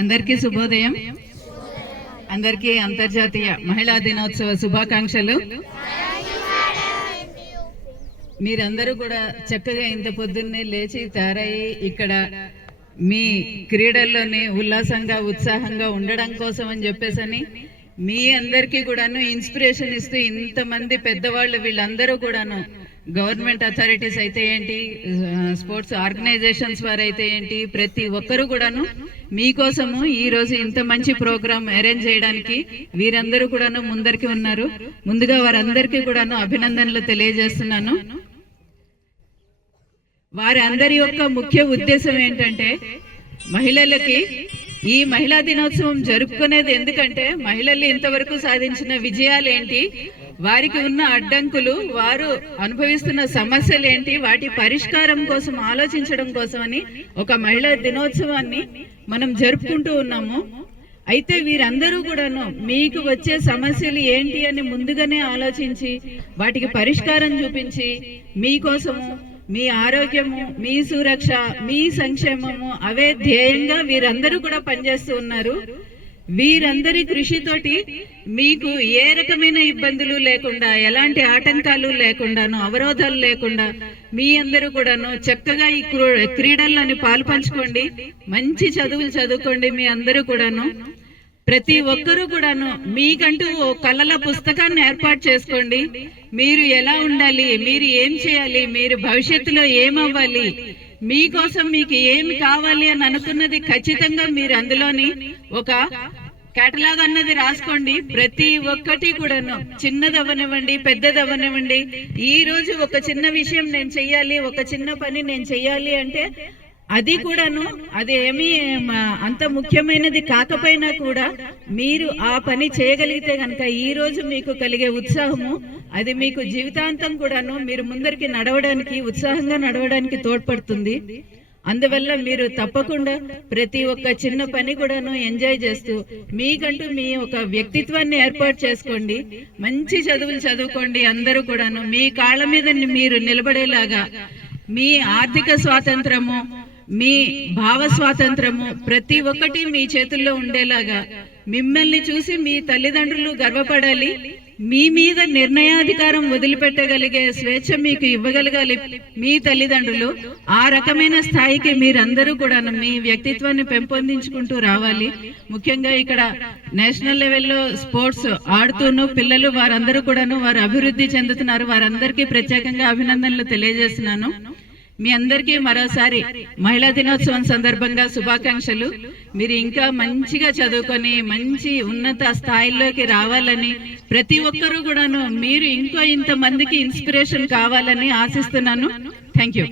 అందరికీ శుభోదయం. అందరికీ అంతర్జాతీయ మహిళా దినోత్సవ శుభాకాంక్షలు. మీరందరూ కూడా చక్కగా ఇంత పొద్దున్నే లేచి తయారయ్యి ఇక్కడ మీ క్రీడల్లోనే ఉల్లాసంగా ఉత్సాహంగా ఉండడం కోసం అని చెప్పేసని మీ అందరికీ కూడాను ఇన్స్పిరేషన్ ఇస్తూ ఇంతమంది పెద్దవాళ్ళు వీళ్ళందరూ కూడాను గవర్నమెంట్ అథారిటీస్ అయితే ఏంటి స్పోర్ట్స్ ఆర్గనైజేషన్స్ వారు అయితే ఏంటి ప్రతి ఒక్కరు కూడాను మీకోసము ఈ రోజు ఇంత మంచి ప్రోగ్రామ్ అరేంజ్ చేయడానికి వీరందరూ కూడాను ముందరికి ఉన్నారు. ముందుగా వారందరికీ కూడాను అభినందనలు తెలియజేస్తున్నాను. వారి అందరి యొక్క ముఖ్య ఉద్దేశం ఏంటంటే మహిళలకి ఈ మహిళా దినోత్సవం జరుపుకునేది ఎందుకంటే మహిళలు ఇంతవరకు సాధించిన విజయాలు ఏంటి వారికి ఉన్న అడ్డంకులు వారు అనుభవిస్తున్న సమస్యలు ఏంటి వాటి పరిష్కారం కోసం ఆలోచించడం కోసమని ఒక మహిళా దినోత్సవాన్ని మనం జరుపుకుంటూ ఉన్నాము. అయితే వీరందరూ కూడాను మీకు వచ్చే సమస్యలు ఏంటి అని ముందుగానే ఆలోచించి వాటికి పరిష్కారం చూపించి మీకోసము మీ ఆరోగ్యము మీ సురక్ష మీ సంక్షేమము అవే ధ్యేయంగా వీరందరూ కూడా పనిచేస్తూ ఉన్నారు. వీరందరి కృషితోటి మీకు ఏ రకమైన ఇబ్బందులు లేకుండా ఎలాంటి ఆటంకాలు లేకుండాను అవరోధాలు లేకుండా మీ అందరూ కూడాను చక్కగా ఈ క్రూ- క్రీడల్లోని పాలు పంచుకోండి మంచి చదువులు చదువుకోండి మీ అందరూ కూడాను. ప్రతి ఒక్కరూ కూడాను మీకంటూ ఓ కళల పుస్తకాన్ని ఏర్పాటు చేసుకోండి. మీరు ఎలా ఉండాలి? మీరు ఏం చేయాలి? మీరు భవిష్యత్తులో ఏమవ్వాలి? మీకోసం మీకు ఏమి కావాలి అని అనుకున్నది ఖచ్చితంగా మీరు అందులోని ఒక కేటలాగ్ అన్నది రాసుకోండి. ప్రతి ఒక్కటి కూడాను చిన్నదవ్వనివ్వండి పెద్దదవ్వనివ్వండి. ఈ రోజు ఒక చిన్న విషయం నేను చెయ్యాలి ఒక చిన్న పని నేను చెయ్యాలి అంటే అది కూడాను అది ఏమీ అంత ముఖ్యమైనది కాకపోయినా కూడా మీరు ఆ పని చేయగలిగితే గనక ఈ రోజు మీకు కలిగే ఉత్సాహము అది మీకు జీవితాంతం కూడాను మీరు ముందరికి నడవడానికి ఉత్సాహంగా నడవడానికి తోడ్పడుతుంది. అందువల్ల మీరు తప్పకుండా ప్రతి ఒక్క చిన్న పని కూడాను ఎంజాయ్ చేస్తూ మీకంటూ మీ ఒక వ్యక్తిత్వాన్ని ఏర్పాటు చేసుకోండి. మంచి చదువులు చదువుకోండి అందరూ కూడాను. మీ కాళ్ళ మీద మీరు నిలబడేలాగా మీ ఆర్థిక స్వాతంత్రము మీ భావ స్వాతంత్రము ప్రతి ఒక్కటి మీ చేతుల్లో ఉండేలాగా మిమ్మల్ని చూసి మీ తల్లిదండ్రులు గర్వపడాలి మీ మీద నిర్ణయాధికారం వదిలిపెట్టగలిగే స్వేచ్ఛ మీకు ఇవ్వగలగాలి. మీ తల్లిదండ్రులు ఆ రకమైన స్థాయికి మీరందరూ కూడా మీ వ్యక్తిత్వాన్ని పెంపొందించుకుంటూ రావాలి. ముఖ్యంగా ఇక్కడ నేషనల్ లెవెల్లో స్పోర్ట్స్ ఆడుతూను పిల్లలు వారందరూ కూడాను వారు అభివృద్ధి చెందుతున్నారు. వారందరికీ ప్రత్యేకంగా అభినందనలు తెలియజేస్తున్నాను. మీ అందరికీ మరోసారి మహిళా దినోత్సవం సందర్భంగా శుభాకాంక్షలు. మీరు ఇంకా మంచిగా చదువుకొని మంచి ఉన్నత స్థాయిలోకి రావాలని ప్రతి ఒక్కరూ కూడాను మీరు ఇంకో ఇంత మందికి ఇన్స్పిరేషన్ కావాలని ఆశిస్తున్నాను. Thank you.